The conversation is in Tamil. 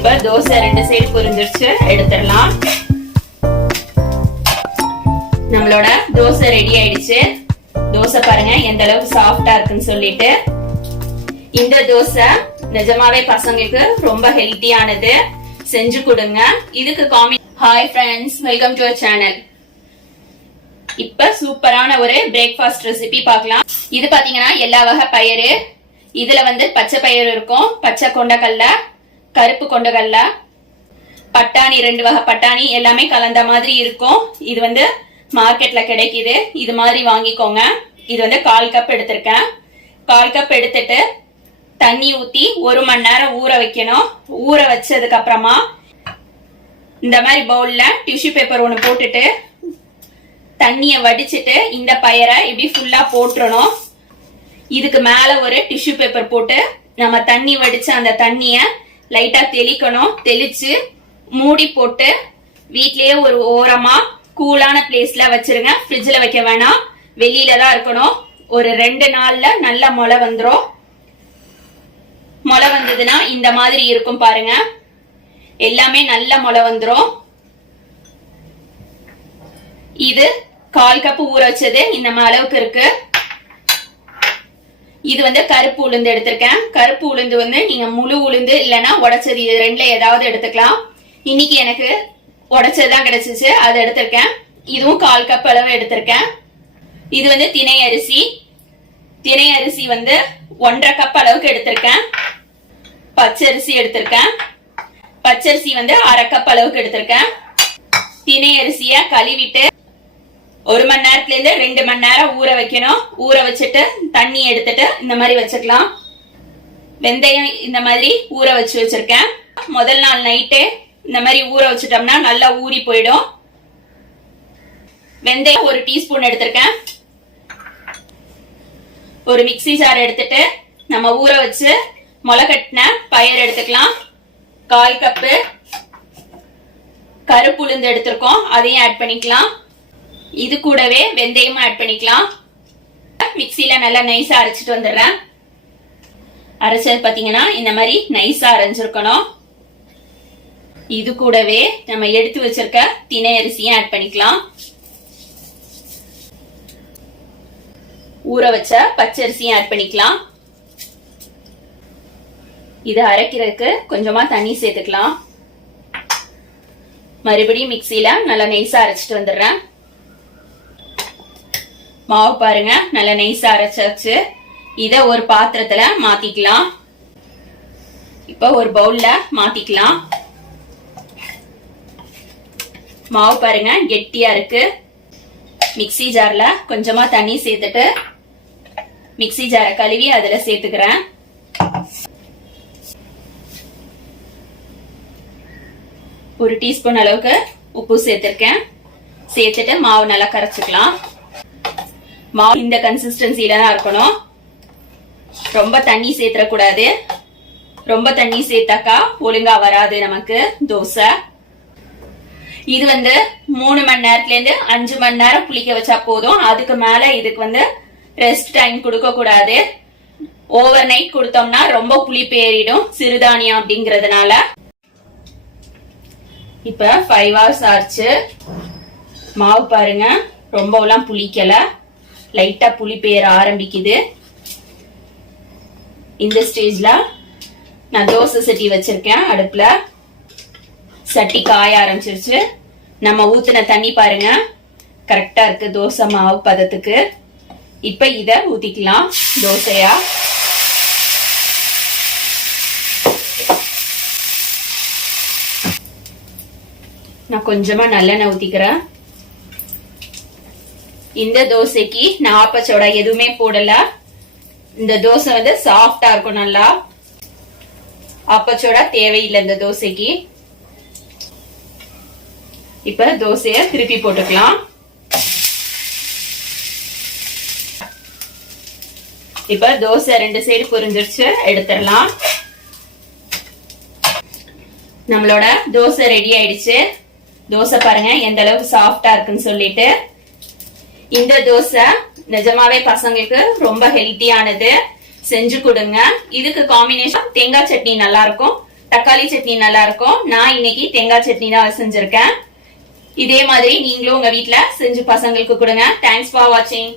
இப்ப தோசை 2 சைடு பொரிஞ்சிருச்சு, எடுத்துடலாம். நம்மளோட தோசை ரெடி ஆயிடுச்சு. தோசை பாருங்க எந்த அளவுக்கு சாஃப்டா இருக்குன்னு சொல்லிட்டு. இந்த தோசை நிஜமாவே பசங்களுக்கு ரொம்ப ஹெல்த்தியானது, செஞ்சு கொடுங்க. இதுக்கு hi friends, welcome to our channel. இப்ப சூப்பரான ஒரு பிரேக்ஃபாஸ்ட் ரெசிபி பார்க்கலாம். இது பாத்தீங்கன்னா எல்லா வகை பயிறு, இதுல பச்சை பயிறு இருக்கும், பச்சை கொண்டக்கல்ல, கருப்பு கொண்டக்கல்ல, பட்டாணி, 2 வகை பட்டாணி எல்லாமே கலந்த மாதிரி இருக்கும். இது மார்க்கெட்ல கிடைக்குது, இது மாதிரி வாங்கிக்கோங்க. இது 1/4 கப் எடுத்திருக்கேன். 1/4 கப் எடுத்துட்டு தண்ணி ஊத்தி 1 மணி நேரம் ஊற வைக்கணும். ஊற வச்சதுக்கு அப்புறமா இந்த மாதிரி பவுல்ல டிஷ்யூ பேப்பர் ஒண்ணு போட்டுட்டு தண்ணிய வடிச்சிட்டு இந்த பயிரை இப்படி ஃபுல்லா போட்டுறணும். இதுக்கு மேல ஒரு டிஷ்யூ பேப்பர் போட்டு நம்ம தண்ணி வடிச்ச அந்த தண்ணிய லைட்டா தெளிக்கணும். தெளிச்சு மூடி போட்டு வீட்லயே ஒரு ஓரமா கூலான பிளேஸ்ல வச்சிருங்க. ஃப்ரிட்ஜ்ல வைக்க வேணாம், வெளியில தான் இருக்கணும். ஒரு 2 நாள்ல நல்ல முளை வந்துரும். முளை வந்ததுன்னா இந்த மாதிரி இருக்கும் பாருங்க, எல்லாமே நல்ல முளை வந்துரும். இது 1/4 கப் ஊற வச்சது இந்த அளவுக்கு இருக்கு. இது கருப்பு உளுந்து எடுத்திருக்கேன். கருப்பு உளுந்து நீங்க முழு உளுந்து இல்லைன்னா உடைச்சது, இது 2ல ஏதாவது எடுத்துக்கலாம். இன்னைக்கு எனக்கு உடைச்சதுதான் கிடைச்சிச்சு, அதை எடுத்திருக்கேன். இதுவும் 1/4 கப் அளவு எடுத்திருக்கேன். இது திணை அரிசி. திணை அரிசி 1/2 கப் அளவுக்கு எடுத்திருக்கேன். பச்சரிசி எடுத்திருக்கேன். பச்சரிசி 1/2 கப் அளவுக்கு எடுத்திருக்கேன். திணை அரிசிய கழுவிட்டு 1 மணி நேரத்துல இருந்து 2 மணி நேரம் ஊற வைக்கணும். ஊற வச்சுட்டு தண்ணி எடுத்துட்டு இந்த மாதிரி வச்சுக்கலாம். வெந்தயம் இந்த மாதிரி ஊற வச்சிருக்கேன். முதல் நாள் நைட்டே இந்த மாதிரி ஊற வச்சுட்டோம்னா நல்லா ஊறி போயிடும். வெந்தயம் 1 டீஸ்பூன் எடுத்திருக்கேன். ஒரு மிக்ஸி ஜார் எடுத்துட்டு நம்ம ஊற வச்சு முளை கட்டின பயிர் எடுத்துக்கலாம். 1/4 கப்பு கருப்பு உளுந்து எடுத்திருக்கோம், அதையும் ஆட் பண்ணிக்கலாம். இது கூடவே வெந்தயமும் ஆட் பண்ணிக்கலாம். மிக்ஸில நல்லா நைஸா அரைச்சிட்டு வந்துடுறேன். அரைச்சது பாத்தீங்கன்னா இந்த மாதிரி நைஸா அரைஞ்சிருக்கணும். இது கூடவே நம்ம எடுத்து வச்சிருக்க திணை அரிசியும் ஆட் பண்ணிக்கலாம். ஊற வச்ச பச்சரிசியும் ஆட் பண்ணிக்கலாம். இது அரைக்கிறதுக்கு கொஞ்சமா தண்ணி சேர்த்துக்கலாம். மறுபடியும் மிக்ஸில நல்லா நைஸா அரைச்சிட்டு வந்துடுறேன். மாவு பாருங்க நல்லா நைஸா அரைச்சாச்சு. இத ஒரு பாத்திரத்துல மாத்திக்கலாம். இப்ப ஒரு பவுல்ல மாத்திக்கலாம். மாவு பாருங்க கெட்டியா இருக்கு. மிக்ஸி ஜார்ல கொஞ்சமா தண்ணி சேர்த்துட்டு மிக்ஸி ஜாரை கழுவி அதுல சேர்த்துக்கிறேன். ஒரு டீஸ்பூன் அளவுக்கு உப்பு சேர்த்திருக்கேன். சேர்த்துட்டு மாவு நல்லா கரைச்சுக்கலாம். மாவு இந்த கன்சிஸ்டன்சில தான் இருக்கணும். ரொம்ப தண்ணி சேர்த்தக்கூடாது. ரொம்ப தண்ணி சேர்த்தாக்கா ஒழுங்கா வராது நமக்கு தோசை. இது 3 மணி நேரத்துல இருந்து 5 மணி நேரம் புளிக்க வச்சா போதும். அதுக்கு மேல இதுக்கு ரெஸ்ட் டைம் கொடுக்க கூடாது. ஓவர் நைட் கொடுத்தோம்னா ரொம்ப புளிப்பு ஏறிடும், சிறுதானியம் அப்படிங்கறதுனால. இப்ப 5 hours ஆச்சு. மாவு பாருங்க ரொம்பலாம் புளிக்கல, லைட்டா புளிப்பு ஏற ஆரம்பிக்குது. இந்த ஸ்டேஜ்ல நான் தோசை சட்டி வச்சிருக்கேன் அடுப்புல. சட்டி காய ஆரம்பிச்சிருச்சு. நம்ம ஊத்துன தண்ணி பாருங்க கரெக்டா இருக்கு தோசை மாவு பதத்துக்கு. இப்ப இத ஊத்திக்கலாம் தோசையா. நான் கொஞ்சமா நல்லெண்ணெய் ஊத்திக்கிறேன். இந்த தோசைக்கு நான் ஆப்பச்சோடா எதுவுமே போடல. இந்த தோசை சாஃப்டா இருக்கும் நல்லா. ஆப்பச்சோடா தேவையில்லை இந்த தோசைக்கு. இப்ப தோசைய திருப்பி போட்டுக்கலாம். இப்ப தோசை 2 சைடு பொரிஞ்சிருச்சு, எடுத்துடலாம். நம்மளோட தோசை ரெடி ஆயிடுச்சு. தோசை பாருங்க எந்த அளவுக்கு சாஃப்டா இருக்குன்னு சொல்லிட்டு. இந்த தோசை நிஜமாவே பசங்களுக்கு ரொம்ப ஹெல்த்தியானது, செஞ்சு கொடுங்க. இதுக்கு காம்பினேஷன் தேங்காய் சட்னி நல்லா இருக்கும். தக்காளி சட்னி நல்லா இருக்கும். நான் இன்னைக்கு தேங்காய் சட்னி தான் செஞ்சிருக்கேன். இதே மாதிரி நீங்களும் உங்க வீட்ல செஞ்சு பசங்களுக்கு கொடுங்க. தேங்க்ஸ் ஃபார் வாட்சிங்.